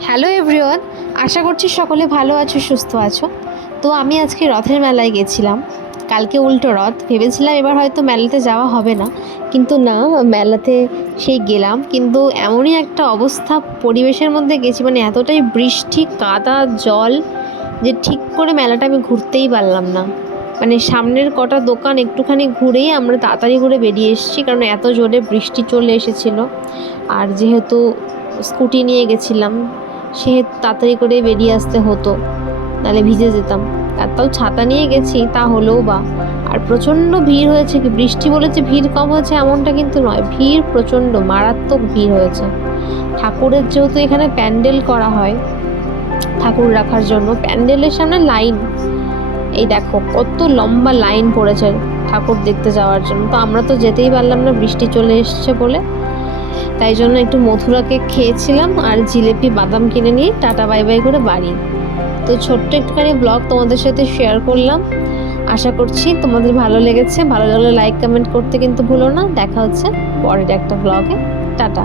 Hello everyone আশা করছি সকলে ভালো আছো, সুস্থ আছো। তো আমি আজকে রথের মেলায় গেছিলাম। কালকে উল্টো রথ। ভেবেছিলাম এবার হয়তো মেলাতে যাওয়া হবে না। কিন্তু না, মেলাতে সেই গেলাম। কিন্তু এমনই একটা অবস্থা, পরিবেশের মধ্যে গেছি মানে এতটাই বৃষ্টি, কাদা, জল, যে ঠিক করে মেলাটা আমি ঘুরতেই পারলাম না। মানে সামনের কটা দোকান একটুখানি ঘুরেই আমরা তাড়াতাড়ি করে বেরিয়ে এসেছি, কারণ এত জোরে বৃষ্টি চলে এসেছিল। আর যেহেতু স্কুটি নিয়ে গেছিলাম সেহেতু তাড়াতাড়ি করে বেরিয়ে আসতে হতো। নাহলে ভিজে যেতাম। আর তাও ছাতা নিয়ে গেছি, তা হলেও বা। আর প্রচণ্ড ভিড় হয়েছে কি, বৃষ্টি বলেছে ভিড় কম হয়েছে এমনটা কিন্তু নয়। ভিড় প্রচণ্ড, মারাত্মক ভিড় হয়েছে। ঠাকুরের যেহেতু এখানে প্যান্ডেল করা হয়, ঠাকুর রাখার জন্য, প্যান্ডেলের সামনে লাইন। এই দেখো, কত লম্বা লাইন পড়েছে ঠাকুর দেখতে যাওয়ার জন্য। তো আমরা তো যেতেই পারলাম না, বৃষ্টি চলে এসছে বলে। তাই জন্য একটু মথুরা কেক খেয়েছিলাম আর জিলেপি বাদাম কিনে নিয়ে টাটা বাই বাই করে বাড়ি। তো ছোট্ট একটুখানি ব্লগ তোমাদের সাথে শেয়ার করলাম। আশা করছি তোমাদের ভালো লেগেছে। ভালো লাগলে লাইক কমেন্ট করতে কিন্তু ভুলো না। দেখা হচ্ছে পরের একটা ব্লগে টাটা।